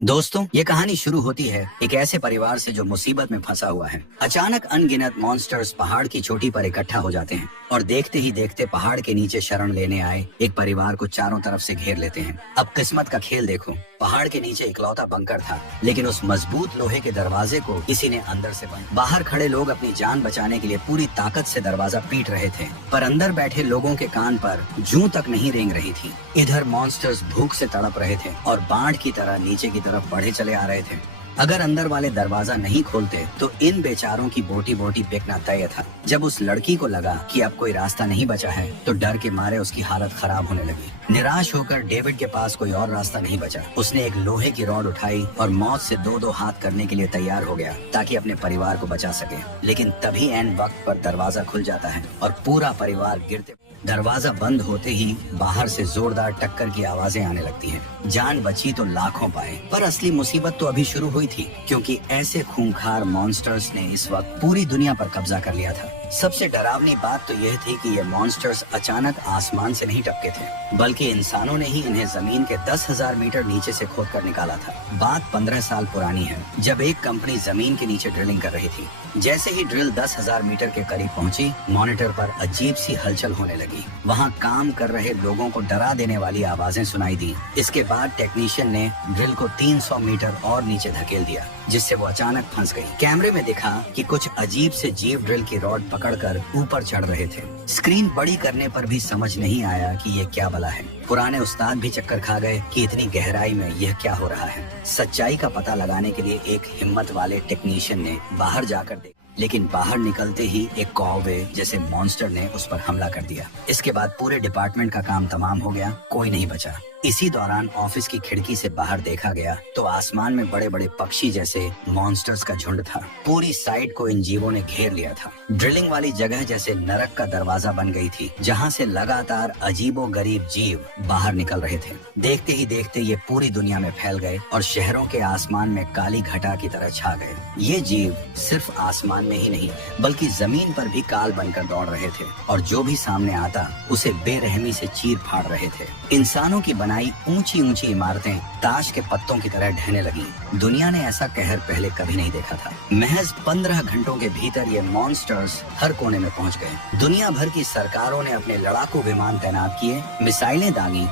दोस्तों, ये कहानी शुरू होती है एक ऐसे परिवार से जो मुसीबत में फंसा हुआ है। अचानक अनगिनत मॉन्स्टर्स पहाड़ की चोटी पर इकट्ठा हो जाते हैं और देखते ही देखते पहाड़ के नीचे शरण लेने आए एक परिवार को चारों तरफ से घेर लेते हैं। अब किस्मत का खेल देखो, पहाड़ के नीचे इकलौता बंकर था, लेकिन उस मजबूत लोहे के दरवाजे को किसी ने अंदर से बंद। बाहर खड़े लोग अपनी जान बचाने के लिए पूरी ताकत से दरवाजा पीट रहे थे, पर अंदर बैठे लोगों के कान पर जूं तक नहीं रेंग रही थी। इधर मॉन्स्टर्स भूख से तड़प रहे थे और बाढ़ की तरह नीचे की तरफ बढ़े चले आ रहे थे। अगर अंदर वाले दरवाजा नहीं खोलते तो इन बेचारों की बोटी बोटी बिकना तय था। जब उस लड़की को लगा कि अब कोई रास्ता नहीं बचा है तो डर के मारे उसकी हालत खराब होने लगी। निराश होकर डेविड के पास कोई और रास्ता नहीं बचा। उसने एक लोहे की रॉड उठाई और मौत से दो दो हाथ करने के लिए तैयार हो गया ताकि अपने परिवार को बचा सके। लेकिन तभी एन वक्त पर दरवाजा खुल जाता है और पूरा परिवार गिरते। दरवाजा बंद होते ही बाहर से जोरदार टक्कर की आवाजें आने लगती हैं। जान बची तो लाखों पाए, पर असली मुसीबत तो अभी शुरू हुई थी, क्योंकि ऐसे खूंखार मॉन्स्टर्स ने इस वक्त पूरी दुनिया पर कब्जा कर लिया था। सबसे डरावनी बात तो यह थी कि ये मॉन्स्टर्स अचानक आसमान से नहीं टपके थे, बल्कि इंसानों ने ही इन्हें जमीन के 10,000 मीटर नीचे से खोद कर निकाला था। बात 15 साल पुरानी है, जब एक कंपनी जमीन के नीचे ड्रिलिंग कर रही थी। जैसे ही ड्रिल 10,000 मीटर के करीब पहुंची, मॉनिटर पर अजीब सी हलचल होने लगी। वहां काम कर रहे लोगों को डरा देने वाली आवाजें सुनाई दी। इसके बाद टेक्नीशियन ने ड्रिल को 300 मीटर और नीचे धकेल दिया, जिससे वो अचानक फंस गई। कैमरे में दिखा कि कुछ अजीब से जीव ड्रिल की रॉड पकड़कर ऊपर चढ़ रहे थे। स्क्रीन बड़ी करने पर भी समझ नहीं आया कि ये क्या बला है। पुराने उस्ताद भी चक्कर खा गए कि इतनी गहराई में यह क्या हो रहा है। सच्चाई का पता लगाने के लिए एक हिम्मत वाले टेक्नीशियन ने बाहर जाकर देखा, लेकिन बाहर निकलते ही एक कौवे जैसे मॉन्स्टर ने उस पर हमला कर दिया। इसके बाद पूरे डिपार्टमेंट का काम तमाम हो गया, कोई नहीं बचा। इसी दौरान ऑफिस की खिड़की से बाहर देखा गया तो आसमान में बड़े बड़े पक्षी जैसे मॉन्स्टर्स का झुंड था। पूरी साइट को इन जीवों ने घेर लिया था। ड्रिलिंग वाली जगह जैसे नरक का दरवाजा बन गई थी, जहाँ से लगातार अजीबो गरीब जीव बाहर निकल रहे थे। देखते ही देखते ये पूरी दुनिया में फैल गए और शहरों के आसमान में काली घटा की तरह छा गए। ये जीव सिर्फ आसमान में ही नहीं, बल्कि जमीन पर भी काल बनकर दौड़ रहे थे और जो भी सामने आता उसे बेरहमी से चीर फाड़ रहे थे। इंसानों की बनाई ऊंची ऊंची इमारतें ताश के पत्तों की तरह ढहने लगी। दुनिया ने ऐसा कहर पहले कभी नहीं देखा था। महज 15 घंटों के भीतर ये मॉन्स्टर्स हर कोने में पहुंच गए। दुनिया भर की सरकारों ने अपने लड़ाकू विमान तैनात किए, मिसाइलें दागी,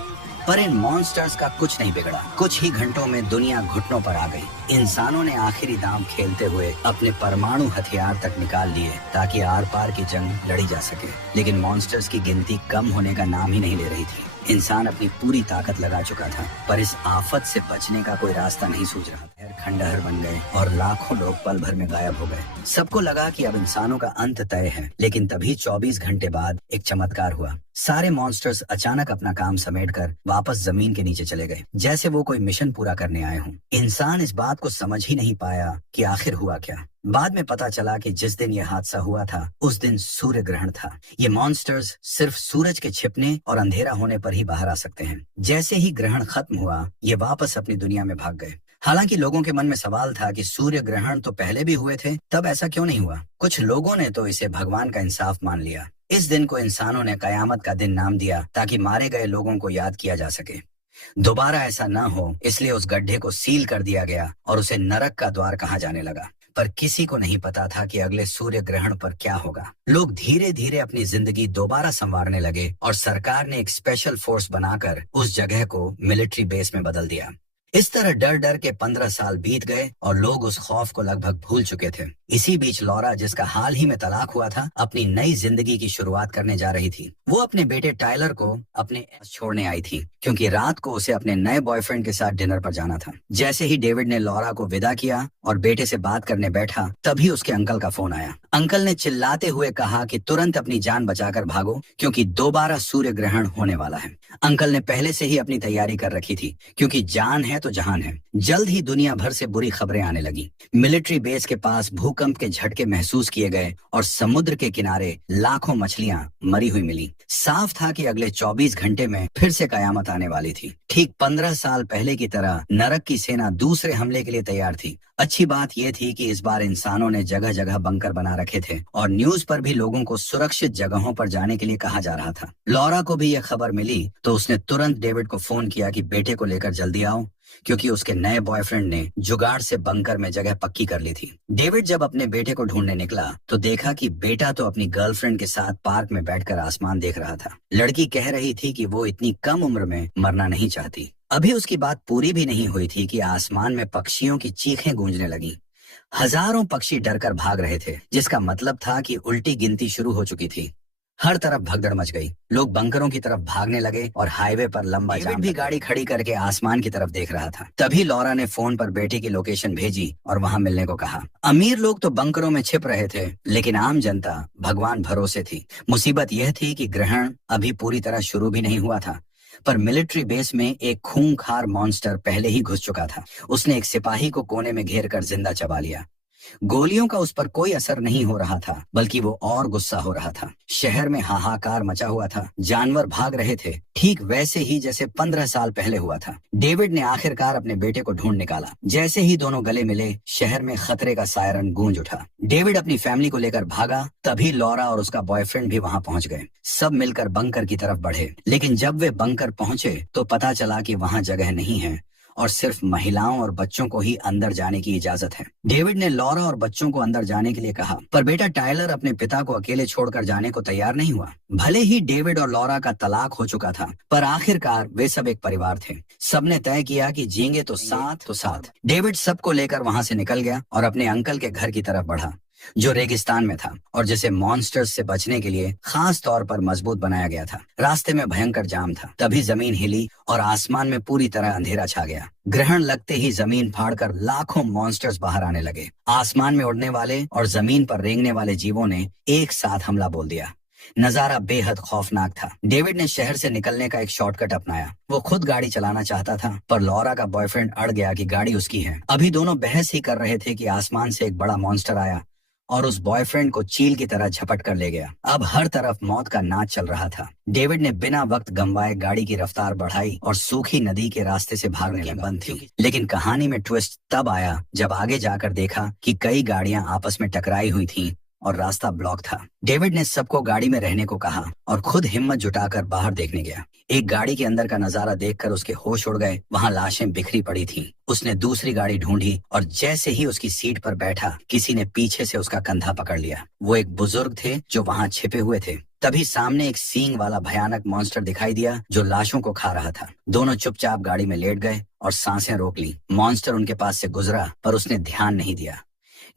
पर इन मॉन्स्टर्स का कुछ नहीं बिगड़ा। कुछ ही घंटों में दुनिया घुटनों पर आ गई। इंसानों ने आखिरी दांव खेलते हुए अपने परमाणु हथियार तक निकाल लिए ताकि आर पार की जंग लड़ी जा सके। लेकिन मॉन्स्टर्स की गिनती कम होने का नाम ही नहीं ले रही थी। इंसान अपनी पूरी ताकत लगा चुका था, पर इस आफत से बचने का कोई रास्ता नहीं सूझ रहा। खंडहर बन गए और लाखों लोग पल भर में गायब हो गए। सबको लगा कि अब इंसानों का अंत तय है, लेकिन तभी 24 घंटे बाद एक चमत्कार हुआ। सारे मॉन्स्टर्स अचानक अपना काम समेटकर वापस जमीन के नीचे चले गए, जैसे वो कोई मिशन पूरा करने आए हों। इंसान इस बात को समझ ही नहीं पाया कि आखिर हुआ क्या। बाद में पता चला कि जिस दिन ये हादसा हुआ था उस दिन सूर्य ग्रहण था। ये मॉन्स्टर्स सिर्फ सूरज के छिपने और अंधेरा होने पर ही बाहर आ सकते हैं। जैसे ही ग्रहण खत्म हुआ, ये वापस अपनी दुनिया में भाग गए। हालांकि लोगों के मन में सवाल था कि सूर्य ग्रहण तो पहले भी हुए थे, तब ऐसा क्यों नहीं हुआ। कुछ लोगों ने तो इसे भगवान का इंसाफ मान लिया। इस दिन को इंसानों ने कयामत का दिन नाम दिया ताकि मारे गए लोगों को याद किया जा सके। दोबारा ऐसा न हो, इसलिए उस गड्ढे को सील कर दिया गया और उसे नरक का द्वार कहा जाने लगा। पर किसी को नहीं पता था कि अगले सूर्य ग्रहण पर क्या होगा। लोग धीरे धीरे अपनी जिंदगी दोबारा संवारने लगे और सरकार ने एक स्पेशल फोर्स बनाकर उस जगह को मिलिट्री बेस में बदल दिया। इस तरह डर डर के 15 साल बीत गए और लोग उस खौफ को लगभग भूल चुके थे। इसी बीच लॉरा, जिसका हाल ही में तलाक हुआ था, अपनी नई जिंदगी की शुरुआत करने जा रही थी। वो अपने बेटे टाइलर को अपने छोड़ने आई थी, क्योंकि रात को उसे अपने नए बॉयफ्रेंड के साथ डिनर पर जाना था। जैसे ही डेविड ने लॉरा को विदा किया और बेटे से बात करने बैठा, तभी उसके अंकल का फोन आया। अंकल ने चिल्लाते हुए कहा कि तुरंत अपनी जान बचाकर भागो, क्योंकि दोबारा सूर्य ग्रहण होने वाला है। अंकल ने पहले से ही अपनी तैयारी कर रखी थी, क्योंकि जान है तो जहान है। जल्द ही दुनिया भर से बुरी खबरें आने लगी। मिलिट्री बेस के पास भूकंप के झटके महसूस किए गए और समुद्र के किनारे लाखों मछलियां मरी हुई मिली। साफ था कि अगले 24 घंटे में फिर से कयामत आने वाली थी। ठीक 15 साल पहले की तरह नरक की सेना दूसरे हमले के लिए तैयार थी। अच्छी बात यह थी कि इस बार इंसानों ने जगह जगह बंकर बना रखे थे और न्यूज पर भी लोगों को सुरक्षित जगहों पर जाने के लिए कहा जा रहा था। लॉरा को भी यह खबर मिली तो उसने तुरंत डेविड को फोन किया कि बेटे को लेकर जल्दी आओ, क्योंकि उसके नए बॉयफ्रेंड ने जुगाड़ से बंकर में जगह पक्की कर ली थी। डेविड जब अपने बेटे को ढूंढने निकला तो देखा कि बेटा तो अपनी गर्लफ्रेंड के साथ पार्क में बैठकर आसमान देख रहा था। लड़की कह रही थी कि वो इतनी कम उम्र में मरना नहीं चाहती। अभी उसकी बात पूरी भी नहीं हुई थी कि आसमान में पक्षियों की चीखें गूंजने लगी। हजारों पक्षी डरकर भाग रहे थे, जिसका मतलब था कि उल्टी गिनती शुरू हो चुकी थी। हर तरफ भगदड़ मच गई। लोग बंकरों की तरफ भागने लगे और हाईवे पर लंबा जाम भी गाड़ी खड़ी करके आसमान की तरफ देख रहा था। तभी लॉरा ने फोन पर बेटे की लोकेशन भेजी और वहां मिलने को कहा। अमीर लोग तो बंकरों में छिप रहे थे, लेकिन आम जनता भगवान भरोसे थी। मुसीबत यह थी कि ग्रहण अभी पूरी तरह शुरू भी नहीं हुआ था, पर मिलिट्री बेस में एक खूंखार मॉन्स्टर पहले ही घुस चुका था। उसने एक सिपाही को कोने में घेर कर जिंदा चबा लिया। गोलियों का उस पर कोई असर नहीं हो रहा था, बल्कि वो और गुस्सा हो रहा था। शहर में हाहाकार मचा हुआ था, जानवर भाग रहे थे, ठीक वैसे ही जैसे 15 साल पहले हुआ था। डेविड ने आखिरकार अपने बेटे को ढूंढ निकाला। जैसे ही दोनों गले मिले, शहर में खतरे का सायरन गूंज उठा। डेविड अपनी फैमिली को लेकर भागा। तभी लॉरा और उसका बॉयफ्रेंड भी वहां पहुंच गए। सब मिलकर बंकर की तरफ बढ़े, लेकिन जब वे बंकर पहुंचे तो पता चला कि वहां जगह नहीं है और सिर्फ महिलाओं और बच्चों को ही अंदर जाने की इजाजत है। डेविड ने लॉरा और बच्चों को अंदर जाने के लिए कहा, पर बेटा टायलर अपने पिता को अकेले छोड़कर जाने को तैयार नहीं हुआ। भले ही डेविड और लॉरा का तलाक हो चुका था, पर आखिरकार वे सब एक परिवार थे। सबने तय किया कि जीएंगे तो साथ। डेविड सबको लेकर वहां से निकल गया और अपने अंकल के घर की तरफ बढ़ा, जो रेगिस्तान में था और जिसे मॉन्स्टर्स से बचने के लिए खास तौर पर मजबूत बनाया गया था। रास्ते में भयंकर जाम था। तभी जमीन हिली और आसमान में पूरी तरह अंधेरा छा गया। ग्रहण लगते ही जमीन फाड़कर लाखों मॉन्स्टर्स बाहर आने लगे। आसमान में उड़ने वाले और जमीन पर रेंगने वाले जीवों ने एक साथ हमला बोल दिया। नजारा बेहद खौफनाक था। डेविड ने शहर से निकलने का एक शॉर्टकट अपनाया। वो खुद गाड़ी चलाना चाहता था, पर लॉरा का बॉयफ्रेंड अड़ गया कि गाड़ी उसकी है। अभी दोनों बहस ही कर रहे थे कि आसमान से एक बड़ा मॉन्स्टर आया और उस बॉयफ्रेंड को चील की तरह झपट कर ले गया। अब हर तरफ मौत का नाच चल रहा था। डेविड ने बिना वक्त गंवाए गाड़ी की रफ्तार बढ़ाई और सूखी नदी के रास्ते से भागने लगा। बंद थी, लेकिन कहानी में ट्विस्ट तब आया जब आगे जाकर देखा कि कई गाड़ियां आपस में टकराई हुई थीं और रास्ता ब्लॉक था। डेविड ने सबको गाड़ी में रहने को कहा और खुद हिम्मत जुटाकर बाहर देखने गया। एक गाड़ी के अंदर का नजारा देखकर उसके होश उड़ गए। वहां लाशें बिखरी पड़ी थीं। उसने दूसरी गाड़ी ढूंढी और जैसे ही उसकी सीट पर बैठा, किसी ने पीछे से उसका कंधा पकड़ लिया। वो एक बुजुर्ग थे जो वहां छिपे हुए थे। तभी सामने एक सींग वाला भयानक मॉन्स्टर दिखाई दिया जो लाशों को खा रहा था। दोनों चुपचाप गाड़ी में लेट गए और सांसें रोक ली। मॉन्स्टर उनके पास से गुजरा, पर उसने ध्यान नहीं दिया।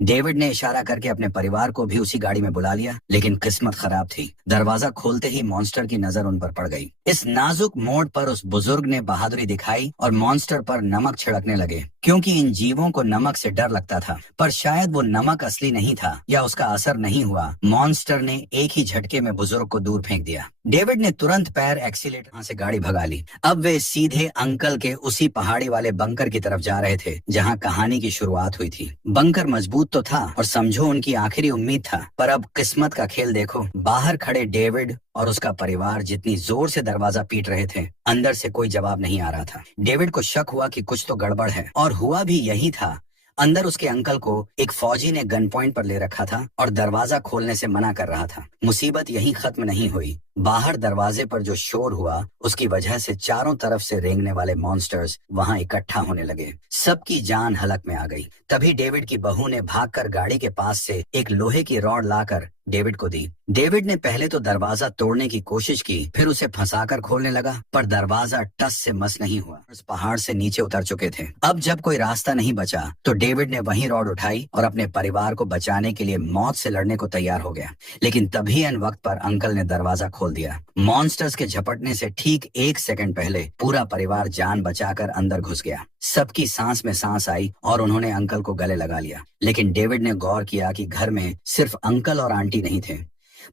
डेविड ने इशारा करके अपने परिवार को भी उसी गाड़ी में बुला लिया, लेकिन किस्मत खराब थी। दरवाजा खोलते ही मॉन्स्टर की नजर उन पर पड़ गई। इस नाजुक मोड़ पर उस बुजुर्ग ने बहादुरी दिखाई और मॉन्स्टर पर नमक छिड़कने लगे, क्योंकि इन जीवों को नमक से डर लगता था। पर शायद वो नमक असली नहीं था या उसका असर नहीं हुआ। मॉन्स्टर ने एक ही झटके में बुजुर्ग को दूर फेंक दिया। डेविड ने तुरंत पैर एक्सीलेटर से गाड़ी भगा ली। अब वे सीधे अंकल के उसी पहाड़ी वाले बंकर की तरफ जा रहे थे जहां कहानी की शुरुआत हुई थी। बंकर मजबूत तो था और समझो उनकी आखिरी उम्मीद था, पर अब किस्मत का खेल देखो। बाहर खड़े डेविड और उसका परिवार जितनी जोर से दरवाजा पीट रहे थे, अंदर से कोई जवाब नहीं आ रहा था। डेविड को शक हुआ कि कुछ तो गड़बड़ है, और हुआ भी यही था। अंदर उसके अंकल को एक फौजी ने गन पॉइंट पर ले रखा था और दरवाजा खोलने से मना कर रहा था। मुसीबत यहीं खत्म नहीं हुई। बाहर दरवाजे पर जो शोर हुआ, उसकी वजह से चारों तरफ से रेंगने वाले मॉन्स्टर्स वहां इकट्ठा होने लगे। सबकी जान हलक में आ गई। तभी डेविड की बहू ने भागकर गाड़ी के पास से एक लोहे की रॉड लाकर डेविड को दी। डेविड ने पहले तो दरवाजा तोड़ने की कोशिश की, फिर उसे फंसाकर खोलने लगा, पर दरवाजा टस से मस नहीं हुआ। उस पहाड़ से नीचे उतर चुके थे। अब जब कोई रास्ता नहीं बचा तो डेविड ने वही रॉड उठाई और अपने परिवार को बचाने के लिए मौत से लड़ने को तैयार हो गया। लेकिन तभी अन वक्त पर अंकल ने दरवाजा खोल दिया। मॉन्स्टर्स के झपटने से ठीक 1 सेकंड पहले पूरा परिवार जान बचाकर अंदर घुस गया। सबकी सांस में सांस आई और उन्होंने अंकल को गले लगा लिया। लेकिन डेविड ने गौर किया कि घर में सिर्फ अंकल और आंटी नहीं थे,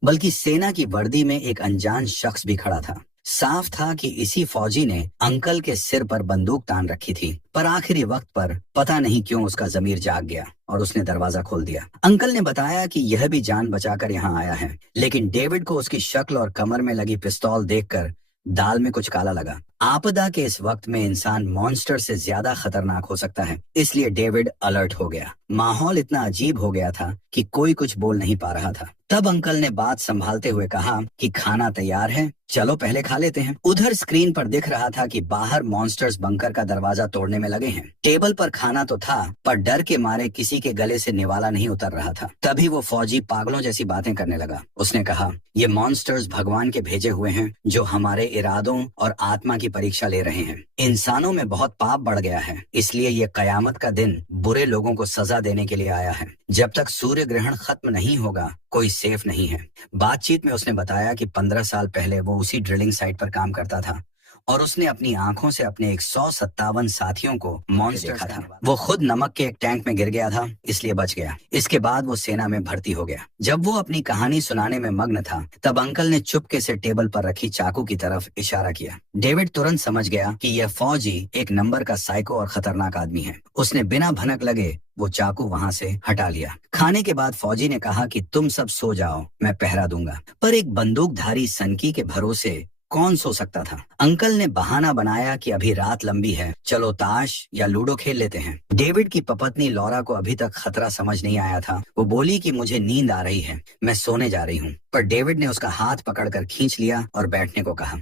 बल्कि सेना की वर्दी में एक अनजान शख्स भी खड़ा था। साफ था कि इसी फौजी ने अंकल के सिर पर बंदूक तान रखी थी, पर आखिरी वक्त पर पता नहीं क्यों उसका जमीर जाग गया और उसने दरवाजा खोल दिया। अंकल ने बताया कि यह भी जान बचाकर यहाँ आया है, लेकिन डेविड को उसकी शक्ल और कमर में लगी पिस्तौल देखकर दाल में कुछ काला लगा। आपदा के इस वक्त में इंसान मॉन्स्टर से ज्यादा खतरनाक हो सकता है, इसलिए डेविड अलर्ट हो गया। माहौल इतना अजीब हो गया था कि कि कोई कुछ बोल नहीं पा रहा था। तब अंकल ने बात संभालते हुए कहा कि खाना तैयार है, चलो पहले खा लेते हैं। उधर स्क्रीन पर दिख रहा था कि बाहर मॉन्स्टर्स बंकर का दरवाजा तोड़ने में लगे हैं। टेबल पर खाना तो था, पर डर के मारे किसी के गले से निवाला नहीं उतर रहा था। तभी वो फौजी पागलों जैसी बातें करने लगा। उसने कहा, ये मॉन्स्टर्स भगवान के भेजे हुए हैं जो हमारे इरादों और आत्मा की परीक्षा ले रहे हैं। इंसानों में बहुत पाप बढ़ गया है, इसलिए ये कयामत का दिन बुरे लोगों को सजा देने के लिए आया है। जब तक सूर्य ग्रहण खत्म नहीं होगा कोई सेफ नहीं है। बातचीत में उसने बताया कि 15 साल पहले वो उसी ड्रिलिंग साइट पर काम करता था और उसने अपनी आंखों से अपने 157 साथियों को मॉन्स्टर देखा था। वो खुद नमक के एक टैंक में गिर गया था, इसलिए बच गया। इसके बाद वो सेना में भर्ती हो गया। जब वो अपनी कहानी सुनाने में मग्न था, तब अंकल ने चुपके से टेबल पर रखी चाकू की तरफ इशारा किया। डेविड तुरंत समझ गया कि यह फौजी एक नंबर का साइको और खतरनाक आदमी है। उसने बिना भनक लगे वो चाकू वहां से हटा लिया। खाने के बाद फौजी ने कहा कि तुम सब सो जाओ, मैं पहरा दूंगा। पर एक बंदूकधारी सनकी के भरोसे कौन सो सकता था। अंकल ने बहाना बनाया कि अभी रात लंबी है, चलो ताश या लूडो खेल लेते हैं। डेविड की पपत्नी लॉरा को अभी तक खतरा समझ नहीं आया था। वो बोली कि मुझे नींद आ रही है, मैं सोने जा रही हूँ। पर डेविड ने उसका हाथ पकड़कर खींच लिया और बैठने को कहा।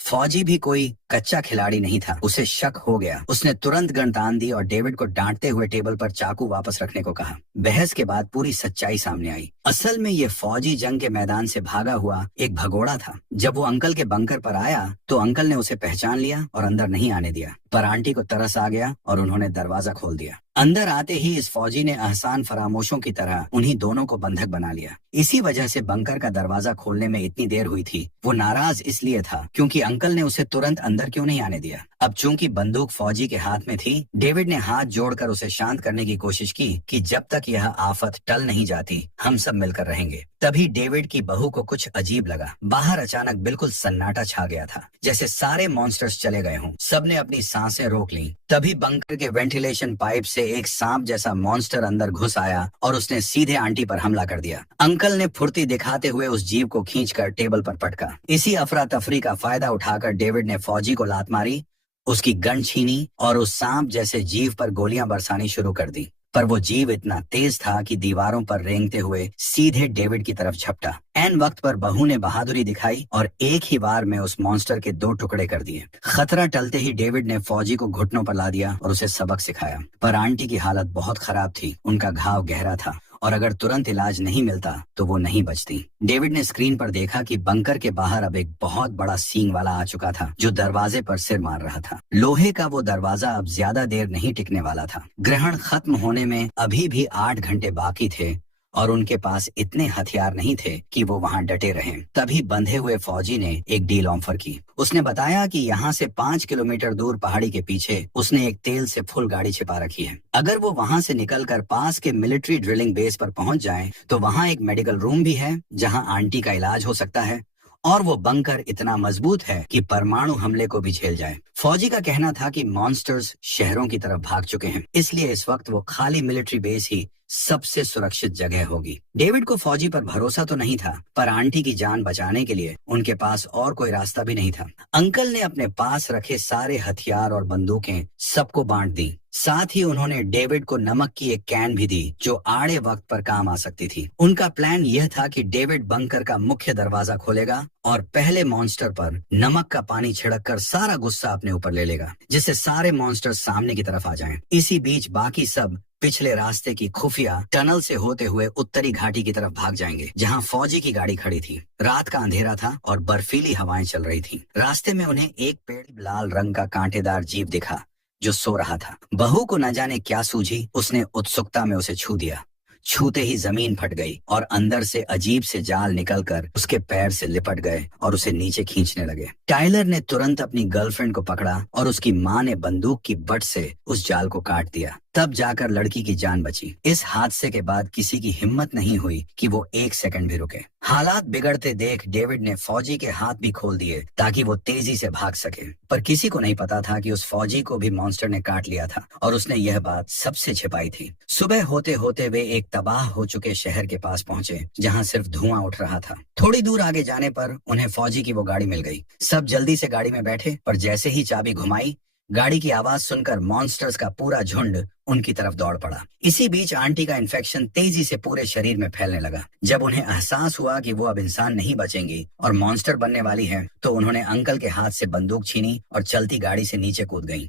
फौजी भी कोई कच्चा खिलाड़ी नहीं था, उसे शक हो गया। उसने तुरंत गन तान दी और डेविड को डांटते हुए टेबल पर चाकू वापस रखने को कहा। बहस के बाद पूरी सच्चाई सामने आई। असल में ये फौजी जंग के मैदान से भागा हुआ एक भगोड़ा था। जब वो अंकल के बंकर पर आया तो अंकल ने उसे पहचान लिया और अंदर नहीं आने दिया। पर आंटी को तरस आ गया और उन्होंने दरवाजा खोल दिया। अंदर आते ही इस फौजी ने एहसान फरामोशों की तरह उन्हीं दोनों को बंधक बना लिया। इसी वजह से बंकर का दरवाजा खोलने में इतनी देर हुई थी। वो नाराज इसलिए था क्योंकि अंकल ने उसे तुरंत अंदर क्यों नहीं आने दिया। अब चूंकि बंदूक फौजी के हाथ में थी, डेविड ने हाथ जोड़कर उसे शांत करने की कोशिश की कि जब तक यह आफत टल नहीं जाती हम सब मिलकर रहेंगे। तभी डेविड की बहू को कुछ अजीब लगा। बाहर अचानक बिल्कुल सन्नाटा छा गया था, जैसे सारे मॉन्स्टर्स चले गए हों। सबने अपनी सांसें रोक लीं। तभी बंकर के वेंटिलेशन पाइप से एक सांप जैसा मॉन्स्टर अंदर घुस आया और उसने सीधे आंटी पर हमला कर दिया। अंकल ने फुर्ती दिखाते हुए उस जीव को खींचकर टेबल पर पटका। इसी अफरा तफरी का फायदा उठाकर डेविड ने फौजी को लात मारी, उसकी गन छीनी और उस सांप जैसे जीव पर गोलियां बरसानी शुरू कर दी। पर वो जीव इतना तेज था कि दीवारों पर रेंगते हुए सीधे डेविड की तरफ झपटा। ऐन वक्त पर बहू ने बहादुरी दिखाई और एक ही बार में उस मॉन्स्टर के 2 टुकड़े कर दिए। खतरा टलते ही डेविड ने फौजी को घुटनों पर ला दिया और उसे सबक सिखाया। पर आंटी की हालत बहुत खराब थी, उनका घाव गहरा था और अगर तुरंत इलाज नहीं मिलता तो वो नहीं बचती। डेविड ने स्क्रीन पर देखा कि बंकर के बाहर अब एक बहुत बड़ा सींग वाला आ चुका था जो दरवाजे पर सिर मार रहा था। लोहे का वो दरवाजा अब ज्यादा देर नहीं टिकने वाला था। ग्रहण खत्म होने में अभी भी 8 घंटे बाकी थे और उनके पास इतने हथियार नहीं थे कि वो वहां डटे रहें। तभी बंधे हुए फौजी ने एक डील ऑफर की। उसने बताया कि यहाँ से 5 किलोमीटर दूर पहाड़ी के पीछे उसने एक तेल से फुल गाड़ी छिपा रखी है। अगर वो वहां से निकलकर पास के मिलिट्री ड्रिलिंग बेस पर पहुंच जाए तो वहां एक मेडिकल रूम भी है जहां आंटी का इलाज हो सकता है और वो बंकर इतना मजबूत है कि परमाणु हमले को भी झेल जाए। फौजी का कहना था कि मॉन्स्टर्स शहरों की तरफ भाग चुके हैं, इसलिए इस वक्त वो खाली मिलिट्री बेस ही सबसे सुरक्षित जगह होगी। डेविड को फौजी पर भरोसा तो नहीं था, पर आंटी की जान बचाने के लिए उनके पास और कोई रास्ता भी नहीं था। अंकल ने अपने पास रखे सारे हथियार और बंदूकें सबको बांट दी। साथ ही उन्होंने डेविड को नमक की एक कैन भी दी जो आड़े वक्त पर काम आ सकती थी। उनका प्लान यह था कि डेविड बंकर का मुख्य दरवाजा खोलेगा और पहले मॉन्स्टर पर नमक का पानी छिड़क कर सारा गुस्सा अपने ऊपर ले लेगा, जिससे सारे मॉन्स्टर सामने की तरफ आ जाएं। इसी बीच बाकी सब पिछले रास्ते की खुफिया टनल से होते हुए उत्तरी घाटी की तरफ भाग जाएंगे जहां फौजी की गाड़ी खड़ी थी। रात का अंधेरा था और बर्फीली हवाएं चल रही थी। रास्ते में उन्हें एक पेड़ लाल रंग का कांटेदार जीव दिखा जो सो रहा था। बहू को न जाने क्या सूझी, उसने उत्सुकता में उसे छू दिया। छूते ही जमीन फट गई और अंदर से अजीब से जाल निकलकर उसके पैर से लिपट गए और उसे नीचे खींचने लगे। टाइलर ने तुरंत अपनी गर्लफ्रेंड को पकड़ा और उसकी माँ ने बंदूक की बट से उस जाल को काट दिया। तब जाकर लड़की की जान बची। इस हादसे के बाद किसी की हिम्मत नहीं हुई कि वो 1 सेकंड भी रुके। हालात बिगड़ते देख डेविड ने फौजी के हाथ भी खोल दिए ताकि वो तेजी से भाग सके। पर किसी को नहीं पता था कि उस फौजी को भी मॉन्स्टर ने काट लिया था और उसने यह बात सबसे छिपाई थी। सुबह होते होते वे एक तबाह हो चुके शहर के पास पहुंचे जहां सिर्फ धुआं उठ रहा था। थोड़ी दूर आगे जाने पर उन्हें फौजी की वो गाड़ी मिल गई। सब जल्दी से गाड़ी में बैठे, पर जैसे ही चाबी घुमाई गाड़ी की आवाज सुनकर मॉन्स्टर्स का पूरा झुंड उनकी तरफ दौड़ पड़ा। इसी बीच आंटी का इन्फेक्शन तेजी से पूरे शरीर में फैलने लगा। जब उन्हें एहसास हुआ कि वो अब इंसान नहीं बचेंगी और मॉन्स्टर बनने वाली है, तो उन्होंने अंकल के हाथ से बंदूक छीनी और चलती गाड़ी से नीचे कूद गईं।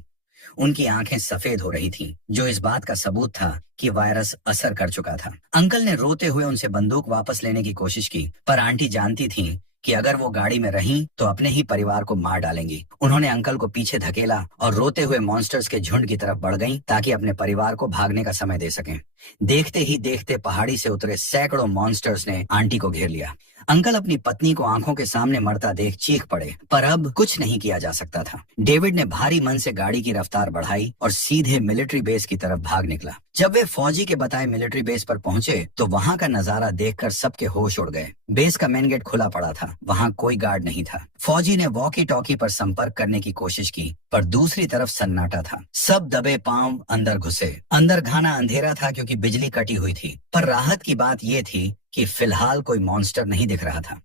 उनकी आंखें सफेद हो रही थीं, जो इस बात का सबूत था कि वायरस असर कर चुका था। अंकल ने रोते हुए उनसे बंदूक वापस लेने की कोशिश की, पर आंटी जानती थीं कि अगर वो गाड़ी में रहीं तो अपने ही परिवार को मार डालेंगी। उन्होंने अंकल को पीछे धकेला और रोते हुए मॉन्स्टर्स के झुंड की तरफ बढ़ गईं ताकि अपने परिवार को भागने का समय दे सकें। देखते ही देखते पहाड़ी से उतरे सैकड़ों मॉन्स्टर्स ने आंटी को घेर लिया। अंकल अपनी पत्नी को आंखों के सामने मरता देख चीख पड़े, पर अब कुछ नहीं किया जा सकता था। डेविड ने भारी मन से गाड़ी की रफ्तार बढ़ाई और सीधे मिलिट्री बेस की तरफ भाग निकला। जब वे फौजी के बताए मिलिट्री बेस पर पहुंचे तो वहां का नजारा देखकर सबके होश उड़ गए। बेस का मेन गेट खुला पड़ा था, वहां कोई गार्ड नहीं था। फौजी ने वॉकी टॉकी पर संपर्क करने की कोशिश की, पर दूसरी तरफ सन्नाटा था। सब दबे पांव अंदर घुसे। अंदर घना अंधेरा था क्योंकि बिजली कटी हुई थी, पर राहत की बात यह थी कि फिलहाल कोई मॉन्स्टर नहीं दिख रहा था।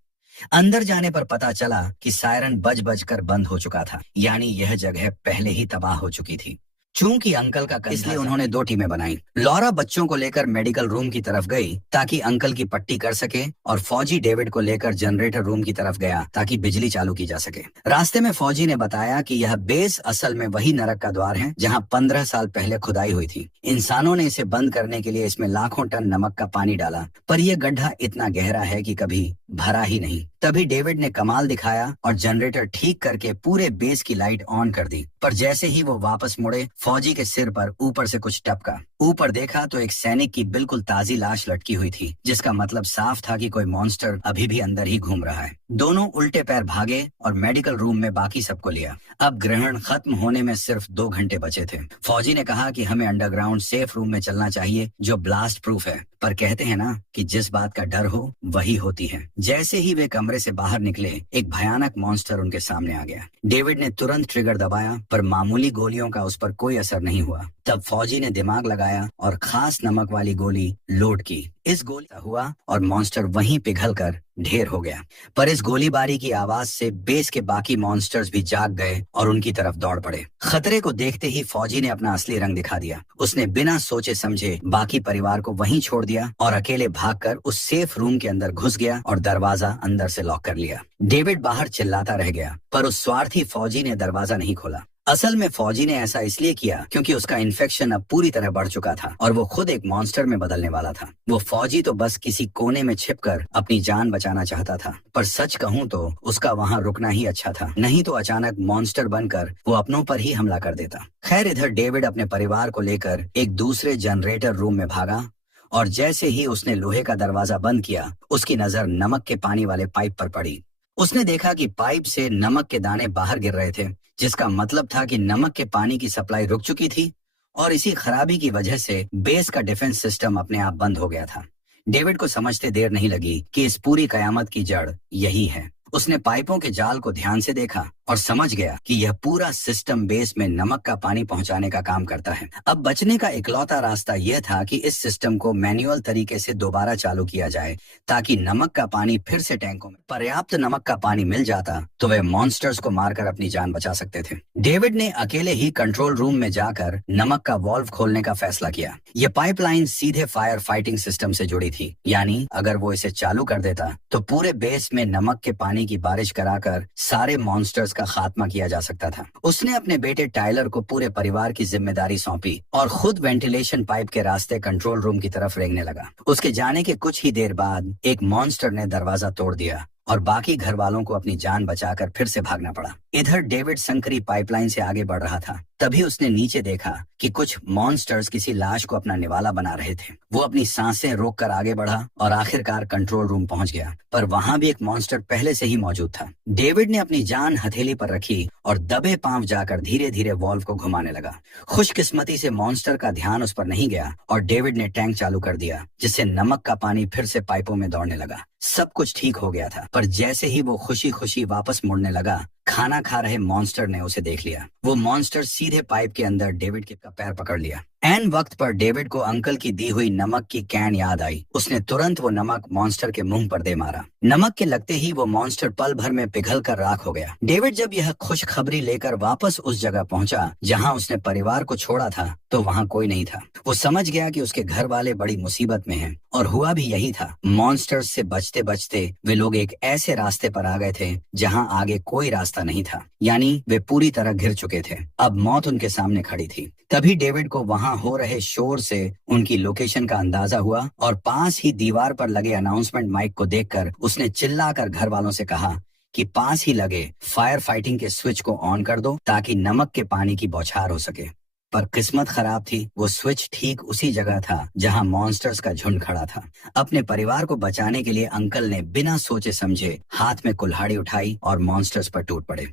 अंदर जाने पर पता चला कि सायरन बज बज कर बंद हो चुका था, यानी यह जगह पहले ही तबाह हो चुकी थी। चूंकि अंकल का इसलिए उन्होंने दो टीमें बनाई। लॉरा बच्चों को लेकर मेडिकल रूम की तरफ गई ताकि अंकल की पट्टी कर सके, और फौजी डेविड को लेकर जनरेटर रूम की तरफ गया ताकि बिजली चालू की जा सके। रास्ते में फौजी ने बताया कि यह बेस असल में वही नरक का द्वार है जहां 15 साल पहले खुदाई हुई थी। इंसानों ने इसे बंद करने के लिए इसमें लाखों टन नमक का पानी डाला, पर यह गड्ढा इतना गहरा है कि कभी भरा ही नहीं। तभी डेविड ने कमाल दिखाया और जनरेटर ठीक करके पूरे बेस की लाइट ऑन कर दी। पर जैसे ही वो वापस मुड़े, फौजी के सिर पर ऊपर से कुछ टपका। ऊपर देखा तो एक सैनिक की बिल्कुल ताजी लाश लटकी हुई थी, जिसका मतलब साफ था कि कोई मॉन्स्टर अभी भी अंदर ही घूम रहा है। दोनों उल्टे पैर भागे और मेडिकल रूम में बाकी सबको लिया। अब ग्रहण खत्म होने में सिर्फ 2 घंटे बचे थे। फौजी ने कहा कि हमें अंडरग्राउंड सेफ रूम में चलना चाहिए जो ब्लास्ट प्रूफ है, पर कहते हैं ना कि जिस बात का डर हो वही होती है। जैसे ही वे कमरे से बाहर निकले, एक भयानक मॉन्स्टर उनके सामने आ गया। डेविड ने तुरंत ट्रिगर दबाया, पर मामूली गोलियों का उस पर कोई असर नहीं हुआ। तब फौजी ने दिमाग लगाया और खास नमक वाली गोली लोड की। इस गोली का हुआ और मॉन्स्टर वहीं पिघलकर ढेर हो गया। पर इस गोलीबारी की आवाज से बेस के बाकी मॉन्स्टर्स भी जाग गए और उनकी तरफ दौड़ पड़े। खतरे को देखते ही फौजी ने अपना असली रंग दिखा दिया। उसने बिना सोचे समझे बाकी परिवार को वहीं छोड़ दिया और अकेले भागकर उस सेफ रूम के अंदर घुस गया और दरवाजा अंदर से लॉक कर लिया। डेविड बाहर चिल्लाता रह गया, पर उस स्वार्थी फौजी ने दरवाजा नहीं खोला। असल में फौजी ने ऐसा इसलिए किया क्योंकि उसका इन्फेक्शन अब पूरी तरह बढ़ चुका था और वो खुद एक मॉन्स्टर में बदलने वाला था। वो फौजी तो बस किसी कोने में छिपकर अपनी जान बचाना चाहता था, पर सच कहूँ तो उसका वहाँ रुकना ही अच्छा था, नहीं तो अचानक मॉन्स्टर बनकर वो अपनों पर ही हमला कर देता। खैर, इधर डेविड अपने परिवार को लेकर एक दूसरे जनरेटर रूम में भागा, और जैसे ही उसने लोहे का दरवाजा बंद किया, उसकी नजर नमक के पानी वाले पाइप पर पड़ी। उसने देखा कि पाइप से नमक के दाने बाहर गिर रहे थे, जिसका मतलब था कि नमक के पानी की सप्लाई रुक चुकी थी और इसी खराबी की वजह से बेस का डिफेंस सिस्टम अपने आप बंद हो गया था। डेविड को समझते देर नहीं लगी कि इस पूरी कयामत की जड़ यही है। उसने पाइपों के जाल को ध्यान से देखा और समझ गया कि यह पूरा सिस्टम बेस में नमक का पानी पहुंचाने का काम करता है। अब बचने का इकलौता रास्ता यह था कि इस सिस्टम को मैन्युअल तरीके से दोबारा चालू किया जाए, ताकि नमक का पानी फिर से टैंकों में पर्याप्त नमक का पानी मिल जाता तो वे मॉन्स्टर्स को मारकर अपनी जान बचा सकते थे। डेविड ने अकेले ही कंट्रोल रूम में जाकर नमक का वाल्व खोलने का फैसला किया। यह पाइपलाइन सीधे फायर फाइटिंग सिस्टम से जुड़ी थी, यानी अगर वो इसे चालू कर देता तो पूरे बेस में नमक के पानी की बारिश कराकर सारे मॉन्स्टर्स का खात्मा किया जा सकता था। उसने अपने बेटे टाइलर को पूरे परिवार की जिम्मेदारी सौंपी और खुद वेंटिलेशन पाइप के रास्ते कंट्रोल रूम की तरफ रेंगने लगा। उसके जाने के कुछ ही देर बाद एक मॉन्स्टर ने दरवाजा तोड़ दिया और बाकी घर वालों को अपनी जान बचाकर फिर से भागना पड़ा। इधर डेविड संकरी पाइपलाइन से आगे बढ़ रहा था। तभी उसने नीचे देखा कि कुछ मॉन्स्टर्स किसी लाश को अपना निवाला बना रहे थे। वो अपनी सांसें रोककर आगे बढ़ा और आखिरकार कंट्रोल रूम पहुंच गया, पर वहां भी एक मॉन्स्टर पहले से ही मौजूद था। डेविड ने अपनी जान हथेली पर रखी और दबे पांव जाकर धीरे धीरे वॉल्व को घुमाने लगा। खुशकिस्मती से मॉन्स्टर का ध्यान उस पर नहीं गया और डेविड ने टैंक चालू कर दिया, जिससे नमक का पानी फिर से पाइपों में दौड़ने लगा। सब कुछ ठीक हो गया था, पर जैसे ही वो खुशी खुशी वापस मुड़ने लगा, खाना खा रहे मॉन्स्टर ने उसे देख लिया। वो मॉन्स्टर सीधे पाइप के अंदर डेविड का पैर पकड़ लिया। ऐन वक्त पर डेविड को अंकल की दी हुई नमक की कैन याद आई। उसने तुरंत वो नमक मॉन्स्टर के मुंह पर दे मारा। नमक के लगते ही वो मॉन्स्टर पल भर में पिघल कर राख हो गया। डेविड जब यह खुशखबरी लेकर वापस उस जगह पहुंचा जहां उसने परिवार को छोड़ा था, तो वहां कोई नहीं था। वो समझ गया कि उसके घर वाले बड़ी मुसीबत में हैं, और हुआ भी यही था। मॉन्स्टर्स से बचते बचते वे लोग एक ऐसे रास्ते पर आ गए थे जहां आगे कोई रास्ता नहीं था, यानी वे पूरी तरह घिर चुके थे। अब मौत उनके सामने खड़ी थी। तभी डेविड को वहां हो रहे शोर से उनकी लोकेशन का अंदाजा हुआ, और पास ही दीवार पर लगे अनाउंसमेंट माइक को देखकर उसने चिल्लाकर घर वालों से कहा कि पास ही लगे फायर फाइटिंग के स्विच को ऑन कर दो ताकि नमक के पानी की बौछार हो सके। पर किस्मत खराब थी, वो स्विच ठीक उसी जगह था जहां मॉन्स्टर्स का झुंड खड़ा था। अपने परिवार को बचाने के लिए अंकल ने बिना सोचे समझे हाथ में कुल्हाड़ी उठाई और मॉन्स्टर्स पर टूट पड़े।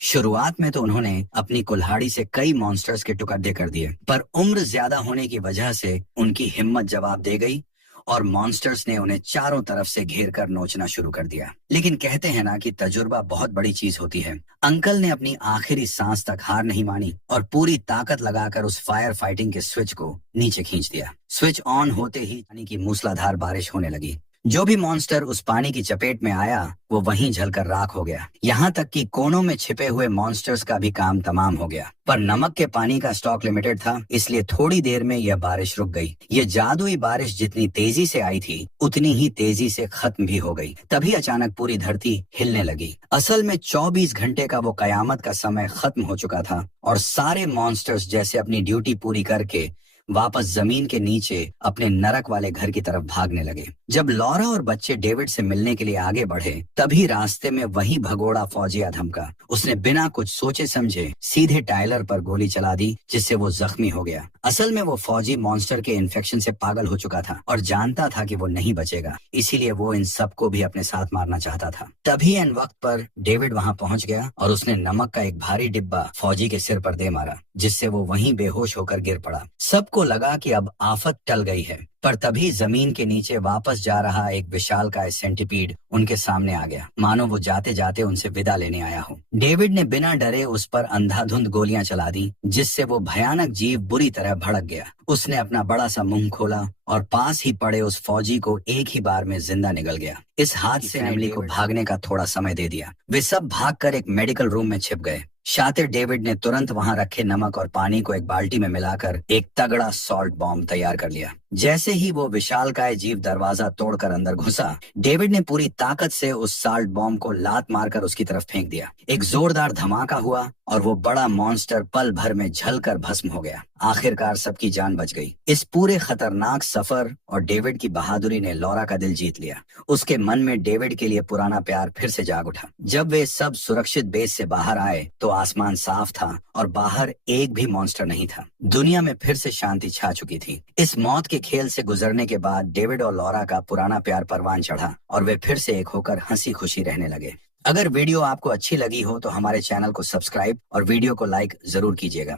शुरुआत में तो उन्होंने अपनी कुल्हाड़ी से कई मॉन्स्टर्स के टुकड़े कर दिए, पर उम्र ज्यादा होने की वजह से उनकी हिम्मत जवाब दे गई और मॉन्स्टर्स ने उन्हें चारों तरफ से घेर कर नोचना शुरू कर दिया। लेकिन कहते हैं ना कि तजुर्बा बहुत बड़ी चीज होती है। अंकल ने अपनी आखिरी सांस तक हार नहीं मानी और पूरी ताकत लगाकर उस फायर फाइटिंग के स्विच को नीचे खींच दिया। स्विच ऑन होते ही पानी की मूसलाधार बारिश होने लगी। जो भी मॉन्स्टर उस पानी की चपेट में आया वो वहीं जलकर राख हो गया। यहाँ तक कि कोनों में छिपे हुए मॉन्स्टर्स का भी काम तमाम हो गया। पर नमक के पानी का स्टॉक लिमिटेड था, इसलिए थोड़ी देर में यह बारिश रुक गई। ये जादुई बारिश जितनी तेजी से आई थी उतनी ही तेजी से खत्म भी हो गई। तभी अचानक पूरी धरती हिलने लगी। असल में 24 घंटे का वो कयामत का समय खत्म हो चुका था और सारे मॉन्स्टर्स जैसे अपनी ड्यूटी पूरी करके वापस जमीन के नीचे अपने नरक वाले घर की तरफ भागने लगे। जब लॉरा और बच्चे डेविड से मिलने के लिए आगे बढ़े, तभी रास्ते में वही भगोड़ा फौजिया धमका। उसने बिना कुछ सोचे समझे सीधे टायलर पर गोली चला दी, जिससे वो जख्मी हो गया। असल में वो फौजी मॉन्स्टर के इन्फेक्शन से पागल हो चुका था और जानता था कि वो नहीं बचेगा, इसीलिए वो इन सबको भी अपने साथ मारना चाहता था। तभी इन वक्त पर डेविड वहां पहुंच गया और उसने नमक का एक भारी डिब्बा फौजी के सिर पर दे मारा, जिससे वो वहीं बेहोश होकर गिर पड़ा। सबको लगा कि अब आफत टल गई है, पर तभी जमीन के नीचे वापस जा रहा एक विशालकाय सेंटीपीड उनके सामने आ गया, मानो वो जाते जाते उनसे विदा लेने आया हो। डेविड ने बिना डरे उस पर अंधाधुंध गोलियां चला दी, जिससे वो भयानक जीव बुरी तरह भड़क गया। उसने अपना बड़ा सा मुंह खोला और पास ही पड़े उस फौजी को एक ही बार में जिंदा निगल गया। इस हादसे से फैमिली को भागने का थोड़ा समय दे दिया। वे सब भागकर एक मेडिकल रूम में छिप गए। शातिर डेविड ने तुरंत वहां रखे नमक और पानी को एक बाल्टी में मिलाकर एक तगड़ा सॉल्ट बॉम्ब तैयार कर लिया। जैसे ही वो विशालकाय जीव दरवाजा तोड़कर अंदर घुसा, डेविड ने पूरी ताकत से उस सॉल्ट बॉम्ब को लात मारकर उसकी तरफ फेंक दिया। एक जोरदार धमाका हुआ और वो बड़ा मॉन्स्टर पल भर में जलकर भस्म हो गया। आखिरकार सबकी जान बच गई। इस पूरे खतरनाक सफर और डेविड की बहादुरी ने लॉरा का दिल जीत लिया। उसके मन में डेविड के लिए पुराना प्यार फिर से जाग उठा। जब वे सब सुरक्षित बेस से बाहर आए तो आसमान साफ था और बाहर एक भी मॉन्स्टर नहीं था। दुनिया में फिर से शांति छा चुकी थी। इस मौत के खेल से गुजरने के बाद डेविड और लॉरा का पुराना प्यार परवान चढ़ा और वे फिर से एक होकर हंसी खुशी रहने लगे। अगर वीडियो आपको अच्छी लगी हो तो हमारे चैनल को सब्सक्राइब और वीडियो को लाइक जरूर कीजिएगा।